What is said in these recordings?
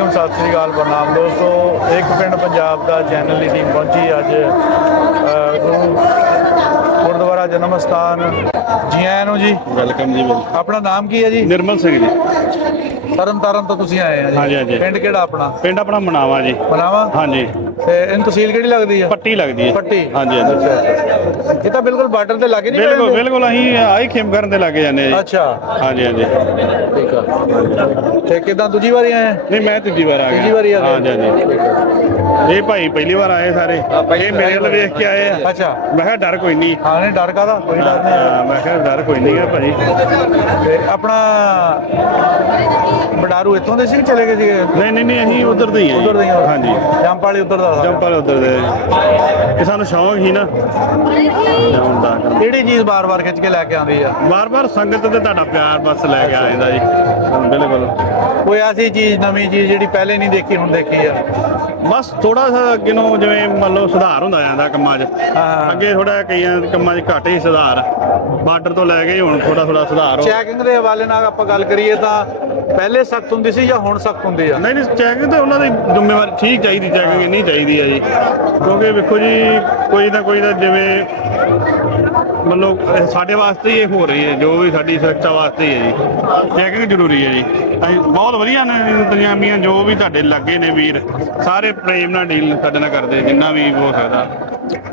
वालेकुम सत श्री अकाल प्रणाम दोस्तों। एक पिंड पंजाब का चैनल की टीम पहुंची अज गुरुद्वारा जन्म स्थान। जी आया नो जी, वेलकम जी। अपना नाम की है जी? निर्मल सिंह जी। तरन तारण तो तुसीं आए हैं जी? हाँ जी, हाँ जी। पिंड केड़ा अपना? पिंड अपना मनावा जी। मनावा? हाँ जी। इन तहसील केड़ी लगदी है? पट्टी लगदी है। पट्टी। हाँ जी, हाँ जी। अच्छा, ये तो बिल्कुल बार्डर ते लागे नहीं? बिल्कुल बिल्कुल अहीं आई खेमकरन दे लागे जाने जी। अच्छा, हाँ जी, हाँ जी। ठीक है। ते किदां दूजी बारी आए? नहीं मैं तीजी बार आ गया। तीजी बारी आ गए? हाँ जी, हाँ जी। ये भाई पहली बार आए सारे, ये मेरे वाल वेख के आए हैं। अच्छा, मैं कहा डर कोई नहीं। हाँ नहीं डर काहदा, कोई डर नहीं। मैं कहा डर कोई नहीं है भाई। ते अपना बडारू इत्थों दे सी चले गए सी? नहीं नहीं नहीं अहीं उधर दे ही हैं। उधर दे? हाँ जी। जंप वाली उधर दा? जंप वाले उधर दे। ये सानू शौक ही ना जाऊं दा। ਕਿਹੜੀ ਚੀਜ਼ ਬਾਰ-ਬਾਰ ਖਿੱਚ ਕੇ ਲੈ ਕੇ ਆਉਂਦੀ ਆ? ਬਾਰ-ਬਾਰ ਸੰਗਤ ਤੇ ਤੁਹਾਡਾ ਪਿਆਰ ਬਸ ਲੈ ਕੇ ਆ ਜਾਂਦਾ ਜੀ। ਬਿਲਕੁਲ ਕੋਈ ਐਸੀ ਚੀਜ਼ ਨਵੀਂ ਚੀਜ਼ ਜਿਹੜੀ ਪਹਿਲੇ ਨਹੀਂ ਦੇਖੀ ਹੁਣ ਦੇਖੀ ਆ? ਬਸ ਥੋੜਾ ਜਿਹਾ ਅੱਗੇ ਨੂੰ ਜਿਵੇਂ ਮੰਨ ਲਓ ਸੁਧਾਰ ਹੁੰਦਾ ਜਾਂਦਾ ਕੰਮਾਂ 'ਚ। ਹਾਂ। ਅੱਗੇ ਥੋੜਾ ਕਈਆਂ ਕੰਮਾਂ 'ਚ ਘੱਟ ਹੀ ਸੁਧਾਰ, ਬਾਰਡਰ ਤੋਂ ਲੈ ਕੇ ਹੁਣ ਥੋੜਾ ਸੁਧਾਰ ਹੋ। ਚੈਕਿੰਗ ਦੇ ਹਵਾਲੇ ਨਾਲ ਆਪਾਂ ਗੱਲ ਕਰੀਏ ਤਾਂ ਪਹਿਲੇ ਸਖਤ ਹੁੰਦੀ ਸੀ ਜਾਂ ਹੁਣ ਸਖਤ ਹੁੰਦੀ ਆ? ਨਹੀਂ ਚੈਕਿੰਗ ਤੇ ਉਹਨਾਂ ਦੀ ਜ਼ਿੰਮੇਵਾਰੀ ਠੀਕ ਚਾਹੀਦੀ, ਚੈਕਿੰਗ ਇੰਨੀ ਚਾਹੀਦੀ ਆ ਜੀ। ਕਿਉਂਕਿ ਵੇਖੋ ਜੀ ਕੋਈ ਨਾ ਕੋਈ ਤਾਂ ਜਿਵੇਂ ਮਤਲਬ ਸਾਡੇ ਵਾਸਤੇ ਹੀ ਇਹ ਹੋ ਰਹੀ ਹੈ, ਜੋ ਵੀ ਸਾਡੀ ਸੁਰੱਖਿਆ ਵਾਸਤੇ ਹੀ ਹੈ ਜੀ। ਚੈਕਿੰਗ ਜ਼ਰੂਰੀ ਹੈ ਜੀ। ਅਸੀਂ ਬਹੁਤ ਵਧੀਆ ਨੇ ਇੰਤਜ਼ਾਮੀਆਂ ਜੋ ਵੀ ਤੁਹਾਡੇ ਲੱਗੇ ਨੇ ਵੀਰ, ਸਾਰੇ ਪ੍ਰੇਮ ਨਾਲ ਡੀਲ ਸਾਡੇ ਨਾਲ ਕਰਦੇ ਜਿੰਨਾ ਵੀ ਹੋ ਸਕਦਾ।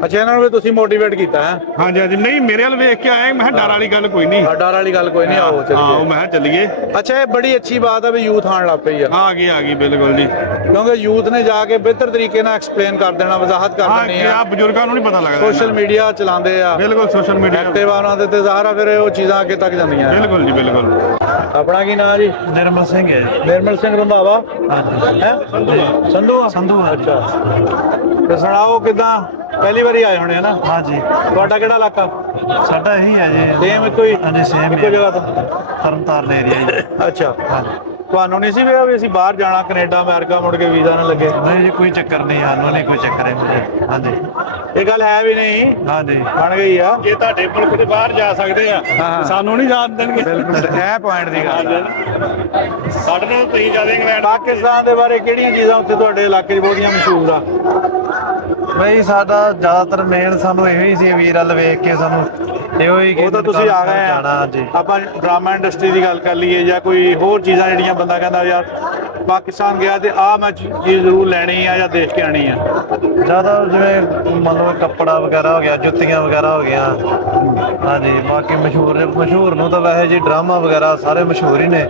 ਅੱਛਾ, ਇਹਨਾਂ ਨੂੰ ਵੀ ਤੁਸੀਂ ਮੋਟੀਵੇਟ ਕੀਤਾ ਹੈ? ਹਾਂਜੀ ਹਾਂਜੀ। ਨਹੀਂ ਮੇਰੇ ਵੱਲ ਵੇਖ ਕੇ ਆਏ, ਮੈਂ ਕਿਹਾ ਡਰ ਵਾਲੀ ਗੱਲ ਕੋਈ ਨਹੀਂ। ਡਰ ਵਾਲੀ ਗੱਲ ਕੋਈ ਨਹੀਂ, ਆਓ ਹਾਂ ਚਲੀਏ। ਮੈਂ ਕਿਹਾ ਚੱਲੀਏ। ਅੱਛਾ, ਇਹ ਬੜੀ ਅੱਛੀ ਬਾਤ ਹੈ ਵੀ ਯੂਥ ਆਉਣ ਲੱਗ ਪਈ ਆ। ਆ ਗਈ ਬਿਲਕੁਲ ਜੀ। ਕਿਉਂਕਿ ਯੂਥ ਨੇ ਜਾ ਕੇ ਬਿਹਤਰ ਤਰੀਕੇ ਨਾਲ ਐਕਸਪਲੇਨ ਕਰ ਦੇਣਾ, ਵਜ਼ਾਹਤ ਕਰ ਦੇਣੀ ਹਾਂ ਆ। ਬਜ਼ੁਰਗਾਂ ਨੂੰ ਨਹੀਂ ਪਤਾ ਲੱਗਦਾ। ਸੋਸ਼ਲ ਮੀਡੀਆ ਚਲਾਉਂਦੇ ਆ, ਬਿਲਕੁਲ ਸੋਸ਼ਲ ਮੀਡੀਆ ਐਕਟਿਵ ਆ ਉਹਨਾਂ ਦੇ ਤੇ ਜ਼ਾਹਰ ਆ ਫਿਰ ਉਹ ਚੀਜ਼ਾਂ ਅੱਗੇ ਤੱਕ ਜਾਂਦੀਆਂ। ਬਿਲਕੁਲ ਜੀ ਬਿਲਕੁਲ। ਆਪਣਾ ਕੀ ਨਾਮ ਜੀ? निर्मल सिंह है। ਨਿਰਮਲ ਸਿੰਘ ਰੰਧਾਵਾ ਹੈ? ਸੰਧੂ संधू है। ਅੱਛਾ, ਤੇ ਸੁਣਾਓ ਕਿਦਾਂ? ਪਹਿਲੀ ਵਾਰੀ ਆਏ ਹੋਣੇ ਨਾ? हाँ जी। ਤੁਹਾਡਾ ਕਿਹੜਾ ਇਲਾਕਾ? साडा यही है जी। ਸੇਮ ਇੱਕੋ ਹੀ? हाँ जी सेम ਇੱਕੋ ही ਜਗ੍ਹਾ ਤੋਂ? तरनतारन एरिया जी। ਅੱਛਾ, हाँ जी। ਤੁਹਾਨੂੰ ਨਹੀਂ ਸੀ ਵੀ ਅਸੀਂ ਬਾਹਰ ਜਾਣਾ, ਕੈਨੇਡਾ ਅਮਰੀਕਾ, ਮੁੜ ਕੇ ਵੀਜ਼ਾ ਨਾ ਲੱਗੇ? नहीं जी कोई चक्कर नहीं, हानू नहीं कोई चक्कर है मुझे। हाँ जी। ਇਹ ਗੱਲ ਹੈ ਵੀ ਨਹੀਂ, हाँ जी। ਬਣ ਗਈ ਆ। ਜੇ ਤੁਹਾਡੇ ਮੁਲਕ ਦੇ ਬਾਹਰ ਜਾ ਸਕਦੇ ਆ ਹਾਂ। ਸਾਨੂੰ ਨਹੀਂ ਜਾਣ ਦੇਣਗੇ। ਬਿਲਕੁਲ ਇਹ ਪੁਆਇੰਟ ਦੀ ਗੱਲ ਆ। ਸਾਡੇ ਨਾਲ ਤੁਸੀਂ ਜ਼ਿਆਦਾ ਇੰਗਲੈਂਡ। ਪਾਕਿਸਤਾਨ ਦੇ ਬਾਰੇ ਕਿਹੜੀਆਂ ਚੀਜ਼ਾਂ ਉੱਥੇ ਤੁਹਾਡੇ ਇਲਾਕੇ 'ਚ ਬਹੁਤੀਆਂ ਮਸ਼ਹੂਰ ਆ? ਬਈ ਸਾਡਾ ਜ਼ਿਆਦਾਤਰ ਮੇਨ ਸਾਨੂੰ ਇਹੋ ਹੀ ਸੀ, ਵੀਰ ਵੱਲ ਵੇਖ ਕੇ ਸਾਨੂੰ ਇਹੋ ਹੀ ਉਹ ਤਾਂ ਤੁਸੀਂ ਆ ਗਏ ਜਾਣਾ। ਆ। ਜੀ ਆਪਾਂ ਡਰਾਮਾ ਇੰਡਸਟਰੀ ਦੀ ਗੱਲ ਕਰ ਲਈਏ ਜਾਂ ਕੋਈ ਹੋਰ ਚੀਜ਼ਾਂ ਜਿਹੜੀਆਂ ਬੰਦਾ ਕਹਿੰਦਾ ਯਾਰ ਪਾਕਿਸਤਾਨ ਗਿਆ ਤੇ ਆਹ ਮੈਂ ਚੀਜ਼ ਜ਼ਰੂਰ ਲੈਣੀ ਆ ਜਾਂ ਦੇਖ ਕੇ ਆਣੀ ਆ। ਜ਼ਿਆਦਾ ਜਿਵੇਂ ਮੰਨ ਲਓ ਕੱਪੜਾ ਵਗੈਰਾ ਹੋ ਗਿਆ, ਜੁੱਤੀਆਂ ਵਗੈਰਾ ਹੋ ਗਿਆ। ਹਾਂਜੀ ਬਾਕੀ ਮਸ਼ਹੂਰ ਨੂੰ ਤਾਂ ਵੈਸੇ ਜੀ ਡਰਾਮਾ ਵਗੈਰਾ ਸਾਰੇ ਮਸ਼ਹੂਰ ਹੀ ਨੇ,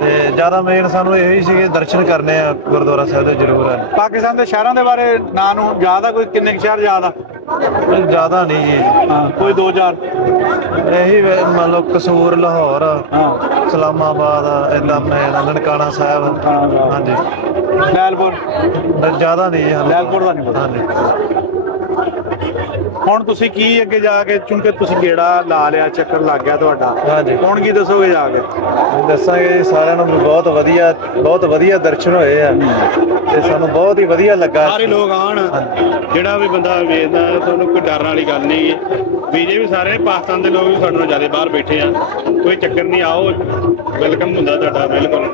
ਤੇ ਜ਼ਿਆਦਾ ਮੇਨ ਸਾਨੂੰ ਇਹੋ ਹੀ ਸੀ ਕਿ ਦਰਸ਼ਨ ਕਰਨੇ ਆ ਗੁਰਦੁਆਰਾ ਸਾਹਿਬ ਦੇ ਜ਼ਰੂਰ ਆ। ਪਾਕਿਸਤਾਨ ਦੇ ਸ਼ਹਿਰਾਂ ਦੇ ਬਾਰੇ ਨਾਂ ਨੂੰ ਯਾਦ ਆ? ਕੋਈ ਕਿੰਨੇ ਕੁ ਸ਼ਹਿਰ ਯਾਦ ਆ? ਜ਼ਿਆਦਾ ਨਹੀਂ ਜੀ। ਹਾਂ, ਕੋਈ 2-4? ਇਹੀ ਮੰਨ ਲਓ ਕਸੂਰ, ਲਾਹੌਰ, ਇਸਲਾਮਾਬਾਦ, ਏਦਾਂ ਨਨਕਾਣਾ ਸਾਹਿਬ। ਹਾਂਜੀ ਲੈਲਪੁਰ? ਜ਼ਿਆਦਾ ਨਹੀਂ ਜੀ। ਲੈਲਪੁਰ ਦਾ ਨਹੀਂ ਪਤਾ। ਹਾਂਜੀ। ਹੁਣ ਤੁਸੀਂ ਕੀ ਅੱਗੇ ਜਾ ਕੇ, ਚੁੰਕੇ ਤੁਸੀਂ ਗੇੜਾ ਲਾ ਲਿਆ, ਚੱਕਰ ਲੱਗ ਗਿਆ ਤੁਹਾਡਾ, ਹਾਂਜੀ। ਹੁਣ ਕੀ ਦੱਸੋਗੇ ਜਾ ਕੇ? ਦੱਸਾਂਗੇ ਜੀ ਸਾਰਿਆਂ ਨੂੰ ਵੀ ਬਹੁਤ ਵਧੀਆ ਦਰਸ਼ਨ ਹੋਏ ਆ ਤੇ ਸਾਨੂੰ ਬਹੁਤ ਹੀ ਵਧੀਆ ਲੱਗਾ। ਸਾਰੇ ਲੋਕ ਆਉਣ, ਜਿਹੜਾ ਵੀ ਬੰਦਾ ਵੇਖਦਾ ਤੁਹਾਨੂੰ ਕੋਈ ਡਰਨ ਵਾਲੀ ਗੱਲ ਨਹੀਂ ਹੈ। ਵੀਜੇ ਵੀ ਸਾਰੇ ਪਾਕਿਸਤਾਨ ਦੇ ਲੋਕ ਵੀ ਸਾਡੇ ਨਾਲ ਜ਼ਿਆਦਾ ਬਾਹਰ ਬੈਠੇ ਆ, ਕੋਈ ਚੱਕਰ ਨਹੀਂ। ਆਓ, ਵੈਲਕਮ ਹੁੰਦਾ ਤੁਹਾਡਾ। ਬਿਲਕੁਲ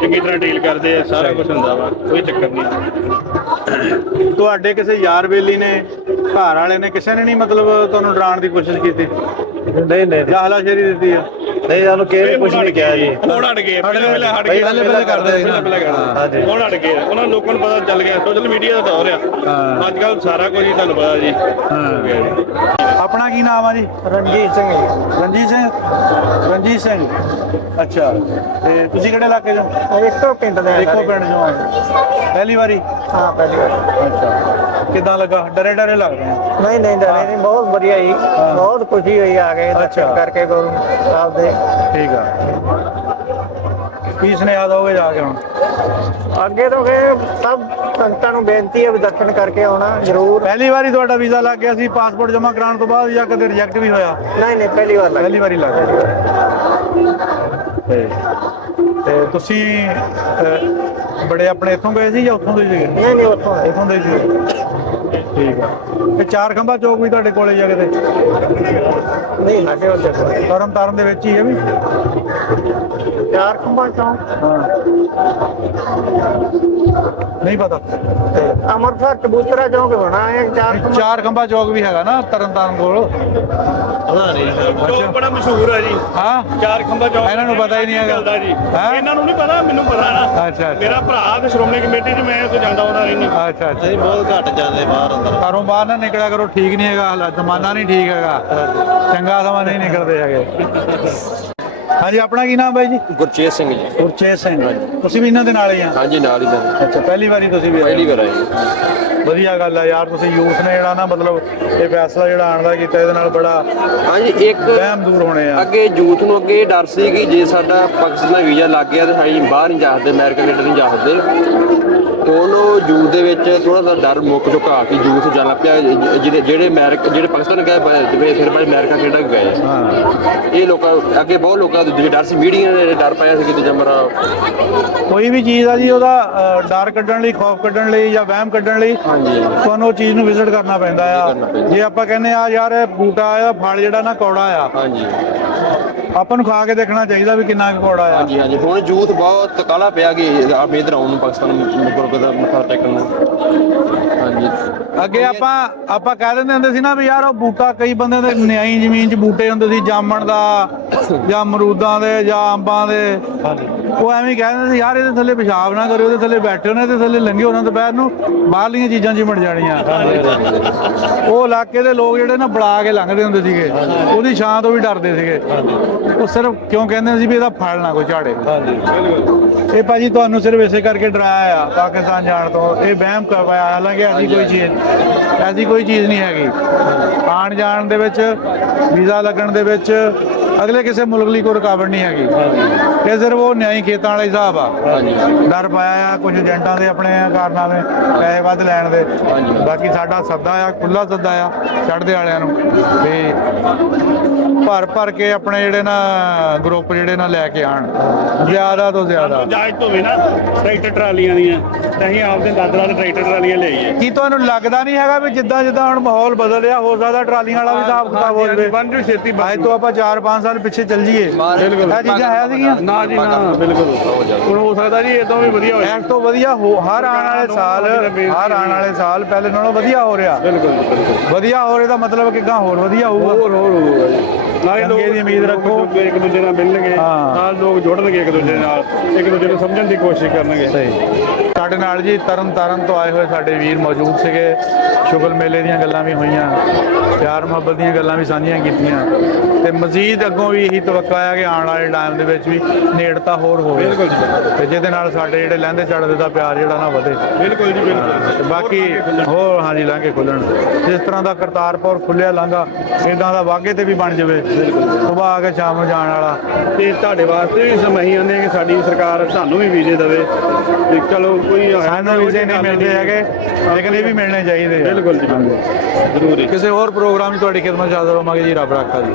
ਚੰਗੀ ਤਰ੍ਹਾਂ ਡੀਲ ਕਰਦੇ ਆ, ਸਾਰਾ ਕੁਝ ਹੁੰਦਾ ਵਾ, ਕੋਈ ਚੱਕਰ ਨਹੀਂ। ਤੁਹਾਡੇ ਕਿਸੇ ਯਾਰ ਬੇਲੀ ਨੇ, ਘਰ ਵਾਲੇ ਨੇ, ਕਿਸੇ ਨੇ ਨਹੀਂ ਮਤਲਬ ਤੁਹਾਨੂੰ ਡਰਾਉਣ ਦੀ ਕੋਸ਼ਿਸ਼ ਕੀਤੀ ਨਹੀਂ ਜਾਂ ਹਲਾਸ਼ੇਰੀ ਦਿੱਤੀ ਆ? ਨਹੀਂ ਸਾਨੂੰ ਕਿਸੇ ਕੁਝ ਨਹੀਂ ਕਿਹਾ ਜੀ। ਹੁਣ ਹਟ ਗਏ, ਪਹਿਲੇ ਹਟ ਗਏ, ਪਹਿਲੇ ਕਰਦੇ ਸੀ। ਹਾਂਜੀ। ਹੁਣ ਹਟ ਗਏ, ਉਹਨਾਂ ਲੋਕਾਂ ਨੂੰ ਪਤਾ ਚੱਲ ਗਿਆ, ਸੋਸ਼ਲ ਮੀਡੀਆ ਦਾ ਦੌਰ ਆ ਅੱਜ ਕੱਲ, ਸਾਰਾ ਕੁਝ ਹੀ ਤੁਹਾਨੂੰ ਪਤਾ ਜੀ। ਆਪਣਾ ਕੀ ਨਾਮ ਆ ਜੀ? ਰਣਜੀਤ ਸਿੰਘ। ਰਣਜੀਤ ਸਿੰਘ। ਅੱਛਾ, ਤੇ ਤੁਸੀਂ ਕਿਹੜੇ ਇਲਾਕੇ ਚੋਂ? ਇੱਕੋ ਪਿੰਡ ਦੇ। ਇੱਕੋ ਪਿੰਡ ਚੋਂ ਆਏ? ਪਹਿਲੀ ਵਾਰੀ? ਹਾਂ ਪਹਿਲੀ ਵਾਰ। ਅੱਛਾ, ਕਿੱਦਾਂ ਲੱਗਾ? ਡਰੇ ਲੱਗਦੇ ਆ? ਨਹੀਂ ਡਰੇ ਨਹੀਂ, ਬਹੁਤ ਵਧੀਆ ਜੀ। ਬਹੁਤ ਖੁਸ਼ੀ ਹੋਈ ਆ ਕੇ ਦਰਸ਼ਨ ਕਰਕੇ ਗੁਰੂ ਸਾਹਿਬ ਦੇ। ਠੀਕ ਆ। ਕੀ ਸੁਨੇਹਾ ਦੋਗੇ ਜਾ ਕੇ ਹੁਣ? ਅੱਗੇ ਤੋਂ ਫਿਰ ਸਭ ਸੰਗਤਾਂ ਨੂੰ ਬੇਨਤੀ ਹੈ ਵੀ ਦਰਸ਼ਨ ਕਰਕੇ ਆਉਣਾ ਜ਼ਰੂਰ। ਪਹਿਲੀ ਵਾਰੀ ਤੁਹਾਡਾ ਵੀਜ਼ਾ ਲੱਗ ਗਿਆ ਸੀ ਪਾਸਪੋਰਟ ਜਮ੍ਹਾਂ ਕਰਾਉਣ ਤੋਂ ਬਾਅਦ, ਜਾਂ ਕਦੇ ਰਿਜੈਕਟ ਵੀ ਹੋਇਆ? ਨਹੀਂ ਪਹਿਲੀ ਵਾਰ ਪਹਿਲੀ ਵਾਰੀ ਲੱਗ ਗਿਆ। ਤੇ ਤੁਸੀਂ ਬੜੇ ਆਪਣੇ ਇੱਥੋਂ ਗਏ ਸੀ ਜਾਂ ਉੱਥੋਂ ਦੇ ਸੀਗੇ? ਨਹੀਂ ਉੱਥੋਂ ਇੱਥੋਂ ਦੇ ਸੀ। ਠੀਕ ਹੈ। ਤੇ ਚਾਰ ਖੰਭਾ ਚੌਕ ਵੀ ਤੁਹਾਡੇ ਕੋਲੇ ਜਾ ਕਿਤੇ? ਨਹੀਂ ਸਾਡੇ ਉੱਤੇ ਤਰਨ ਤਾਰਨ ਦੇ ਵਿੱਚ ਹੀ ਹੈ ਵੀ? ਚਾਰ ਖੰਭਾ ਚੌਂਕ ਹਾਂ, ਨਹੀਂ ਪਤਾ। ਅੰਮ੍ਰਿਤਸਰ ਕਬੂਤਰਾ ਚੌਂਕ ਬਣਾ ਹੈ ਚਾਰ ਖੰਭਾ ਚੌਕ ਵੀ ਹੈਗਾ ਨਾ ਤਰਨ ਤਾਰਨ ਕੋਲ? ਪਤਾ ਨਹੀਂ ਚੌਕ ਬੜਾ ਮਸ਼ਹੂਰ ਹੈ ਜੀ, ਹਾਂ, ਚਾਰ ਖੰਭਾ ਚੌਕ। ਇਹਨਾਂ ਨੂੰ ਪਤਾ ਹੀ ਨਹੀਂ ਹੈਗਾ। ਚੱਲਦਾ ਜੀ, ਹੈਂ? ਇਹਨਾਂ ਨੂੰ ਨਹੀਂ ਪਤਾ, ਮੈਨੂੰ ਪਤਾ ਨਾ। ਅੱਛਾ ਅੱਛਾ ਮੇਰਾ ਭਰਾ ਤੇ ਸ਼੍ਰੋਮਣੀ ਕਮੇਟੀ 'ਚ ਮੈਂ ਉੱਥੇ ਜਾਂਦਾ ਹੁੰਦਾ ਰਹਿੰਦਾ। ਅੱਛਾ ਅੱਛਾ। ਅਸੀਂ ਬਹੁਤ ਘੱਟ ਜਾਂਦੇ ਬਾਹਰ ਅੰਦਰ। ਘਰੋਂ ਬਾਹਰ ਨਾ ਨਿਕਲਿਆ ਕਰੋ, ਠੀਕ ਨਹੀਂ ਹੈਗਾ ਹਾਲਾਤ, ਜ਼ਮਾਨਾ ਨਹੀਂ ਠੀਕ ਹੈਗਾ, ਚੰਗਾ ਸਮਾਂ ਨਹੀਂ ਨਿਕਲਦੇ ਹੈਗੇ। ਹਾਂਜੀ, ਆਪਣਾ ਕੀ ਨਾਮ ਬਾਈ ਜੀ? ਗੁਰਚੇਤ ਸਿੰਘ ਜੀ। ਗੁਰਚੇਤ ਸਿੰਘ, ਤੁਸੀਂ ਵੀ ਇਹਨਾਂ ਦੇ ਨਾਲ ਹੀ ਆ? ਹਾਂਜੀ, ਨਾਲ ਹੀ ਦਾ ਅੱਛਾ, ਪਹਿਲੀ ਵਾਰੀ ਤੁਸੀਂ ਵੀ ਆਏ? ਪਹਿਲੀ ਵਾਰ ਆਏ। ਵਧੀਆ ਗੱਲ ਆ ਯਾਰ, ਤੁਸੀਂ ਯੂਥ ਨੇ ਜਿਹੜਾ ਨਾ ਮਤਲਬ ਇਹ ਫੈਸਲਾ ਜਿਹੜਾ ਆਉਣ ਦਾ ਕੀਤਾ, ਇਹਦੇ ਨਾਲ ਬੜਾ ਹਾਂਜੀ, ਇੱਕ ਵਹਿਮ ਦੂਰ ਹੋਣੇ ਆ। ਅੱਗੇ ਯੂਥ ਨੂੰ ਅੱਗੇ ਇਹ ਡਰ ਸੀ ਕਿ ਜੇ ਸਾਡਾ ਪਾਕਿਸਤਾਨ ਦਾ ਵੀਜ਼ਾ ਲੱਗ ਗਿਆ ਤਾਂ ਅਸੀਂ ਬਾਹਰ ਨਹੀਂ ਜਾ ਸਕਦੇ, ਅਮਰੀਕਾ ਕੈਨੇਡਾ ਨਹੀਂ ਜਾ ਸਕਦੇ। ਉਹਨੂੰ ਯੂਥ ਦੇ ਵਿੱਚ ਥੋੜਾ ਜਿਹਾ ਡਰ ਮੁੱਕ ਚੁੱਕਾ ਕਿ ਯੂਥ ਜਾਣ ਲੱਗ ਪਿਆ, ਜਿਹੜੇ ਪਾਕਿਸਤਾਨ ਗਏ ਫਿਰ ਬਾਅਦ ਅਮਰੀਕਾ ਕੈਨੇਡਾ ਗਏ। ਇਹ ਲੋਕਾਂ ਅੱਗੇ ਬਹੁਤ ਲੋਕਾਂ ਦਾ ਡਰ ਸੀ, ਮੀਡੀਆ ਨੇ ਡਰ ਪਾਇਆ ਸੀ ਕਿ ਦੂਜਾ ਮਰਾ ਕੋਈ ਵੀ ਚੀਜ਼ ਆ ਜੀ, ਉਹਦਾ ਡਰ ਕੱਢਣ ਲਈ, ਖੌਫ ਕੱਢਣ ਲਈ ਜਾਂ ਵਹਿਮ ਕੱਢਣ ਲਈ ਤੁਹਾਨੂੰ ਉਹ ਚੀਜ਼ ਨੂੰ ਵਿਜ਼ਿਟ ਕਰਨਾ ਪੈਂਦਾ ਆ। ਜੇ ਆਪਾਂ ਕਹਿੰਦੇ ਆ ਯਾਰ ਇਹ ਬੂਟਾ ਆ, ਫਲ ਜਿਹੜਾ ਨਾ ਕੌੜਾ ਆ, ਹਾਂਜੀ ਆਪਾਂ ਨੂੰ ਖਾ ਕੇ ਦੇਖਣਾ ਚਾਹੀਦਾ ਵੀ ਕਿੰਨਾ ਕੁ ਕੌੜਾ ਆ। ਹਾਂਜੀ ਹਾਂਜੀ। ਹੁਣ ਯੂਥ ਬਹੁਤ ਕਾਹਲਾ ਪਿਆ ਕਿ ਇਧਰ ਆਉਣ ਨੂੰ, ਪਾਕਿਸਤਾਨ ਗੁਰਬਤ ਦਾ ਮੱਥਾ ਟੇਕਣ ਨੂੰ। ਹਾਂਜੀ, ਅੱਗੇ ਆਪਾਂ ਕਹਿ ਦਿੰਦੇ ਹੁੰਦੇ ਸੀ ਨਾ ਵੀ ਯਾਰ ਉਹ ਬੂਟਾ, ਕਈ ਬੰਦੇ ਦੇ ਨਿਆਈ ਜ਼ਮੀਨ 'ਚ ਬੂਟੇ ਹੁੰਦੇ ਸੀ ਜਾਮਣ ਦਾ ਜਾਂ ਅਮਰੂਦਾਂ ਦੇ ਜਾਂ ਅੰਬਾਂ ਦੇ, ਉਹ ਐਵੇਂ ਕਹਿ ਦਿੰਦੇ ਸੀ ਯਾਰ ਇਹਦੇ ਥੱਲੇ ਪਿਸ਼ਾਬ ਨਾ ਕਰਿਓ, ਇਹਦੇ ਥੱਲੇ ਬੈਠੇ ਹੋਣੇ, ਇਹਦੇ ਥੱਲੇ ਲੰਘੇ ਹੋਣਾ, ਦੁਪਹਿਰ ਨੂੰ ਬਾਹਰਲੀਆਂ ਚੀਜ਼ਾਂ ਚਿਮੜ ਜਾਣੀਆਂ। ਉਹ ਇਲਾਕੇ ਦੇ ਲੋਕ ਜਿਹੜੇ ਨਾ ਬੁਲਾ ਕੇ ਲੰਘਦੇ ਹੁੰਦੇ ਸੀਗੇ, ਉਹਦੀ ਛਾਂ ਤੋਂ ਵੀ ਡਰਦੇ ਸੀਗੇ। ਉਹ ਸਿਰਫ ਕਿਉਂ ਕਹਿੰਦੇ ਸੀ ਵੀ ਇਹਦਾ ਫਲ ਨਾ ਕੋਈ ਝਾੜੇ। ਇਹ ਭਾਜੀ ਤੁਹਾਨੂੰ ਸਿਰਫ ਇਸੇ ਕਰਕੇ ਡਰਾਇਆ ਆ ਪਾਕਿਸਤਾਨ ਜਾਣ ਤੋਂ, ਇਹ ਵਹਿਮ ਕਰਵਾਇਆ। ਹਾਲਾਂਕਿ ਐਸੀ ਕੋਈ ਚੀਜ਼ ਨਹੀਂ ਹੈਗੀ। ਆਉਣ ਜਾਣ ਦੇ ਵਿੱਚ, ਵੀਜ਼ਾ ਲੱਗਣ ਦੇ ਵਿੱਚ ਅਗਲੇ ਕਿਸੇ ਮੁਲਕ ਲਈ ਕੋਈ ਰੁਕਾਵਟ ਨਹੀਂ ਹੈਗੀ। ਇਹ ਸਿਰਫ ਉਹ ਨਿਆਈ ਖੇਤਾਂ ਵਾਲਾ ਹਿਸਾਬ ਆ। ਡਰ ਪਾਇਆ ਆ ਕੁਝ ਏਜੰਟਾਂ ਦੇ ਆਪਣੇ ਕਾਰਨਾਮੇ, ਪੈਸੇ ਵੱਧ ਲੈਣ ਦੇ। ਬਾਕੀ ਸਾਡਾ ਸੱਦਾ ਆ, ਖੁੱਲਾ ਸੱਦਾ ਆ ਚੜ੍ਹਦੇ ਵਾਲਿਆਂ ਨੂੰ ਤੇ ਭਰ ਕੇ ਆਪਣੇ ਜਿਹੜੇ ਨਾ ਗਰੁੱਪ ਜਿਹੜੇ ਨਾ ਲੈ ਕੇ ਆਣ, ਜ਼ਿਆਦਾ ਤੋਂ ਜ਼ਿਆਦਾ। ਇਜਾਜ਼ਤ ਹੋਵੇ ਨਾ ਟਰੈਕਟਰ ਟਰਾਲੀਆਂ ਦੀਆਂ, ਤਾਂ ਅਸੀਂ ਆਪਦੇ ਦਾਦਰਾ ਦੇ ਟਰੈਕਟਰ ਟਰਾਲੀਆਂ ਲਿਆਈਏ। ਕੀ ਤੁਹਾਨੂੰ ਲੱਗਦਾ ਨਹੀਂ ਹੈਗਾ ਵੀ ਜਿੱਦਾਂ ਜਿੱਦਾਂ ਹੁਣ ਮਾਹੌਲ ਬਦਲਿਆ, ਹੋ ਸਕਦਾ ਟਰਾਲੀਆਂ ਵਾਲਾ ਵੀ ਹਿਸਾਬ ਕਿਤਾਬ ਹੋ ਜਾਵੇ? ਬਣ ਜੂ ਛੇਤੀ ਅੱਜ ਤੋਂ ਆਪਾਂ 4-5 ਸਾਲ ਪਿੱਛੇ ਚੱਲ ਜੀਏ, ਇਹ ਚੀਜ਼ਾਂ ਹੈ ਸੀਗੀਆਂ? ਨਾ ਜੀ ਨਾ, ਬਿਲਕੁਲ। ਹੁਣ ਹੋ ਸਕਦਾ ਜੀ ਇਦੋਂ ਵੀ ਵਧੀਆ ਹੋਇਆ, ਇਸ ਤੋਂ ਵਧੀਆ ਹਰ ਆਉਣ ਵਾਲੇ ਸਾਲ ਪਹਿਲੇ ਨਾਲੋਂ ਵਧੀਆ ਹੋ ਰਿਹਾ। ਬਿਲਕੁਲ ਵਧੀਆ ਹੋ ਰਿਹਾ ਦਾ ਮਤਲਬ ਕਿ ਗਾਂ ਹੋਰ ਵਧੀਆ ਹੋਊਗਾ। ਹੋਰ ਹੋਊਗਾ ਜੀ। ਨਾਲੇ ਲੋਕ ਦੀ ਉਮੀਦ ਰੱਖੋ, ਇੱਕ ਦੂਜੇ ਨਾਲ ਮਿਲਣਗੇ, ਨਾਲ ਲੋਕ ਜੁੜਨਗੇ ਇੱਕ ਦੂਜੇ ਨਾਲ, ਇੱਕ ਦੂਜੇ ਨੂੰ ਸਮਝਣ ਦੀ ਕੋਸ਼ਿਸ਼ ਕਰਨਗੇ। ਸਾਡੇ ਨਾਲ ਜੀ ਤਰਨ ਤਾਰਨ ਤੋਂ ਆਏ ਹੋਏ ਸਾਡੇ ਵੀਰ ਮੌਜੂਦ ਸੀਗੇ। ਸ਼ੁਗਰ ਮੇਲੇ ਦੀਆਂ ਗੱਲਾਂ ਵੀ ਹੋਈਆਂ, ਪਿਆਰ ਮੁਹੱਬਤ ਦੀਆਂ ਗੱਲਾਂ ਵੀ ਸਾਂਝੀਆਂ ਕੀਤੀਆਂ ਤੇ ਮਜ਼ੀਦ ਅੱਗੋਂ ਵੀ ਇਹੀ ਤਵੱਕਾ ਹੈ ਕਿ ਆਉਣ ਵਾਲੇ ਟਾਈਮ ਦੇ ਵਿੱਚ ਵੀ ਨੇੜਤਾ ਹੋਰ ਹੋਵੇ ਤੇ ਜਿਹਦੇ ਨਾਲ ਸਾਡੇ ਜਿਹੜੇ ਲਹਿੰਦੇ ਚੜ੍ਹਦੇ ਦਾ ਪਿਆਰ ਜਿਹੜਾ ਨਾ ਵਧੇ। ਬਿਲਕੁਲ ਜੀ, ਬਿਲਕੁਲ। ਤੇ ਬਾਕੀ ਹੋਰ ਹਾਂਜੀ ਲਾਂਘੇ ਖੁੱਲਣ, ਜਿਸ ਤਰ੍ਹਾਂ ਦਾ ਕਰਤਾਰਪੁਰ ਖੁੱਲਿਆ ਲਾਂਘਾ, ਇਦਾਂ ਦਾ ਵਾਘੇ ਤੇ ਵੀ ਬਣ ਜਾਵੇ, ਸੁਬਾਹ ਆ ਕੇ ਸ਼ਾਮ ਨੂੰ ਜਾਣ ਵਾਲਾ। ਤੇ ਤੁਹਾਡੇ ਵਾਸਤੇ ਵੀ ਸਮਹੀ ਆਉਂਦੇ ਕਿ ਸਾਡੀ ਸਰਕਾਰ ਤੁਹਾਨੂੰ ਵੀ ਵੀਜ਼ੇ ਦੇਵੇ। ਤੇ ਚਲੋ ਕੋਈ ਸਾਨੂੰ ਵੀਜ਼ੇ ਨਹੀਂ ਮਿਲਦੇ ਹੈਗੇ, ਲੇਕਿਨ ਇਹ ਵੀ ਮਿਲਣੇ ਚਾਹੀਦੇ ਆ। ਬਿਲਕੁਲ ਜੀ, ਜ਼ਰੂਰ। ਕਿਸੇ ਹੋਰ ਪ੍ਰੋਗਰਾਮ 'ਚ ਤੁਹਾਡੀ ਖਿਦਮਤ 'ਚ ਹਾਜ਼ਰ ਹੋਵਾਂਗੇ ਜੀ। ਰੱਬ ਰਾਖਾ ਜੀ।